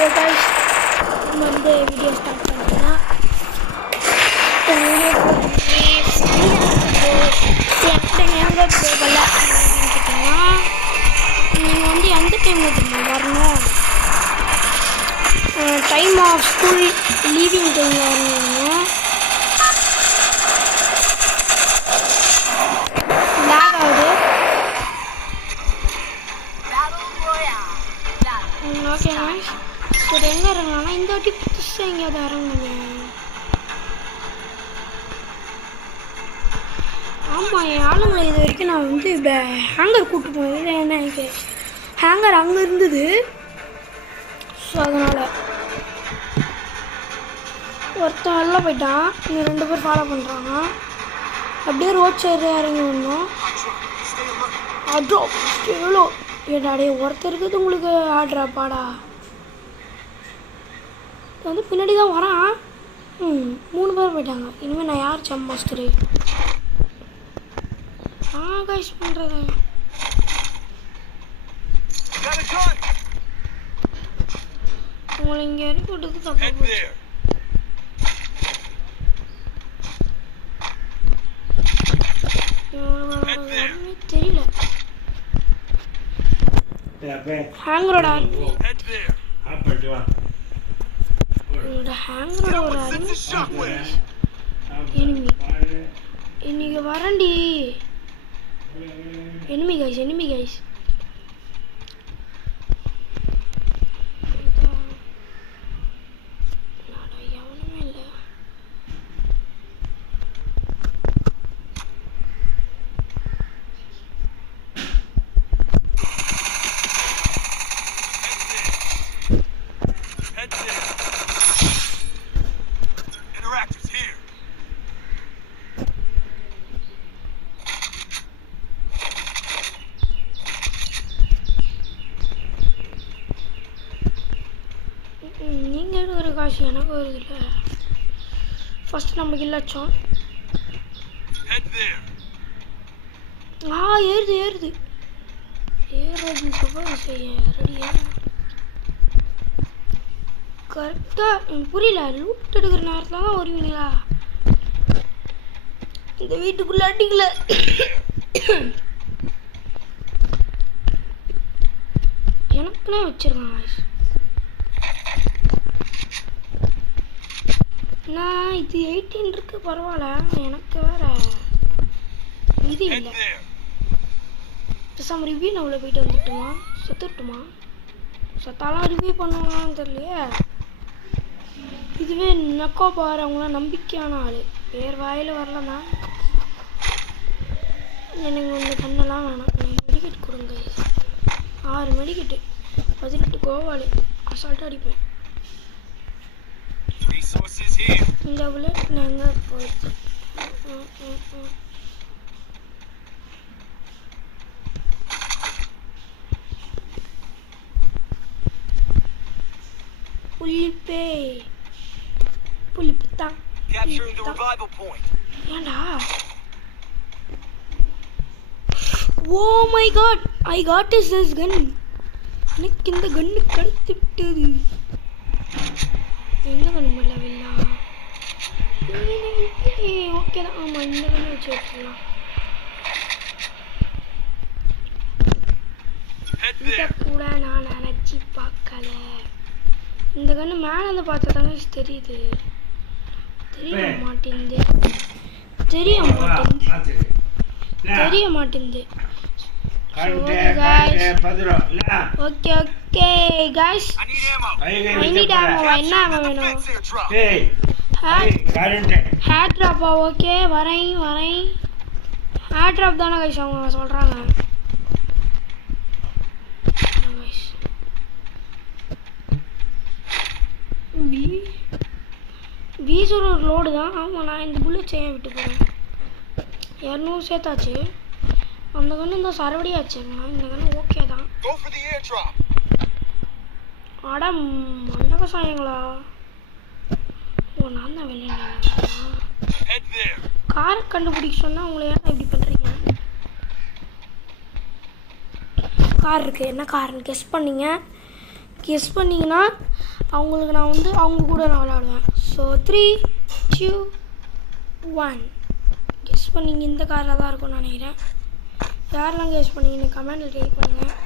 Okay guys, நம்ம வந்து video start பண்ணிட்டோம்னா எங்கே போகல கேட்டிங்கன்னா நீங்கள் வந்து எந்த டைமில் தெரியுமா வரணும்? டைம் ஆஃப் ஸ்கூல் லீவிங் டைமில் வரணும். லேக் ஆகுது. ஓகே கைஸ், சரி எங்கே இறங்கலாம்னா இந்த வாட்டி புதுசாக எங்கேயாவது இறங்குங்க. ஆமாம், என் ஆளுங்களை இது வரைக்கும் நான் வந்து இப்போ ஹேங்கர் கூப்பிட்டு போனேன். என்ன எனக்கு ஹேங்கர் அங்கே இருந்தது. ஸோ அதனால் ஒருத்தன் வெளில போயிட்டான், இன்னும் 2 பேர் ஃபாலோ பண்ணுறாங்க. அப்படியே ரோட் சைடு இறங்கி வந்தோம். அதோ எவ்வளோ ஏடாடே ஒருத்தர் இருக்குது உங்களுக்கு ஆடுறா பாடா. வந்து பின்னாடி தான் வரான். 3 பேர் போயிட்டாங்க. இனிமேல் நான் யார் ஜம்ப் மாஸ்டரு? கைஸ் பண்ணுறது உங்களை இங்கே இறக்கி விட்டது தப்பு போச்சு. தெரியல ஹேங்கரோட ஹேங்கரோட ஒரு எனிமி இன்னைக்கு வரண்டி. enemy guys எவனுமே இல்லை. நீங்கள் ஒரு காசு எனக்கு ஒரு இல்லை. ஃபஸ்ட்டு நமக்கு இல்லச்சோம். ஏறுது ஏறுறதுக்கு செய்ய ரெடியா கரெக்டாக. புரியல, லூட் எடுக்கிற நேரத்தில் தான் வருவீங்களா? இந்த வீட்டுக்குள்ளே அடிக்கல. எனக்குன்னே வச்சிருக்காங்க. நான் இது 18 இருக்கு, பரவாயில்ல. எனக்கு வேற இது இல்லை. பேசாம ரிவ்யூ நான் உள்ள போயிட்டு வந்துட்டுமா? செத்துட்டுமா? செத்தாலாம் ரிவ்யூ பண்ணுவாங்கன்னு தெரியலையே. இதுவே நக்கோ பாரு, அவங்களாம் நம்பிக்கையான ஆள். வேறு வாயில் வரலன்னா எனக்கு இந்த கண்ணெல்லாம் வேணாம். மெடிக்கெட் கொடுங்க. 6 மெடிக்கெட்டு 18 கோவாலு அசால்ட்டாக அடிப்பேன். இந்த புல்லட் நாங்கள் போயிட்டு புளிப்பு தான். ஏண்டா? Oh my God, I got is this gun. எனக்கு இந்த கன்னு கிடைத்து விட்டது. எந்த கண்ணு லெவல்லா? ஓகே தான். ஆமாம், இந்த கண்ணு வச்சு வச்சுக்கலாம். இதை கூட நான் நினச்சி பார்க்கல. இந்த கண்ணு மேலே வந்து பார்த்தா தாங்க தெரியுது. தெரிய மாட்டேங்குது. Okay guys, I need ammo. என்ன ammo வேணும்? ஹேட் ட்ராப்பா? ஓகே, வரேன். ஹேட் ட்ராப் தானே guys அவங்க சொல்கிறாங்க. வீசோட ஒரு லோடு தான். ஆமாம், நான் இந்த புல்லட் செய்ய விட்டு போகிறேன். 200 சேர்த்தாச்சு. அந்த கண்ணு இந்த சரவடியாச்சுங்களா? இந்த கண்ணு ஓகே தான். அட மண்டக சாயங்களா? ஓ, நான் தான் வெளியே காரை கண்டுபிடிக்க சொன்னால் உங்களை ஏன் இப்படி பண்ணுறீங்க? கார் இருக்குது. என்ன காருன்னு கெஸ் பண்ணிங்க. கெஸ் பண்ணிங்கன்னா அவங்களுக்கு நான் வந்து அவங்க கூட நான் விளாடுவேன். ஸோ 3, 2, 1 கெஸ் பண்ணிங்க இந்த காரில் தான் இருக்கும்னு நினைக்கிறேன். யாரெல்லாம் கெஸ் பண்ணிங்கன்னு கமெண்ட்டில் டைப் பண்ணுங்கள்.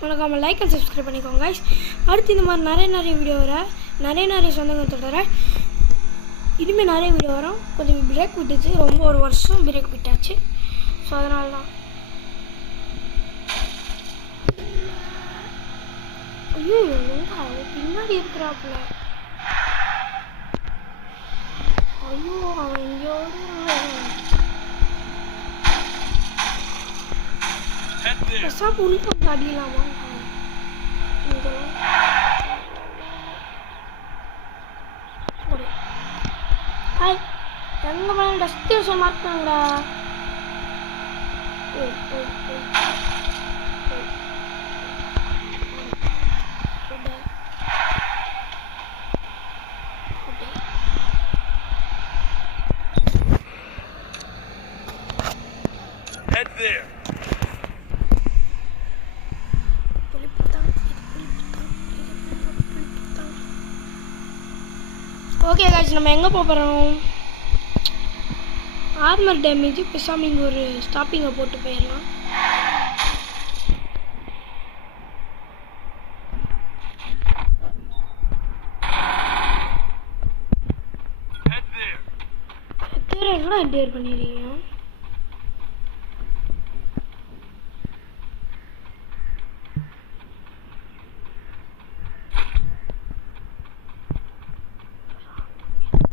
மறக்காமல் லைக் அண்ட் சப்ஸ்கிரைப் பண்ணிக்கோங்க கைஸ். அடுத்து இந்த மாதிரி நிறைய வீடியோ வர நிறைய சொந்தங்கள் தொடர இனிமேல் நிறைய வீடியோ வரும். கொஞ்சம் பிரேக் விட்டுச்சு, ரொம்ப ஒரு வருஷம் பிரேக் விட்டாச்சு. ஸோ அதனால தான். ஐயோ பின்னாடி இருக்கிறாப்புல. ஐயோ அவன் எங்கேயோடு உள்ள அடிக்கலாமா? ஹாய் எங்க மேலே டஸ்டியூஷன் மார்க்காங்கடா. Head there. ஓகே गाइस நம்ம எங்கே போகிறோம்? ஆர்மர் டேமேஜ் பேசாம இங்கே ஒரு ஸ்டாப்பிங்கை போட்டு போயிடலாம். என்னடா டேர் பண்ணிடுறீங்க?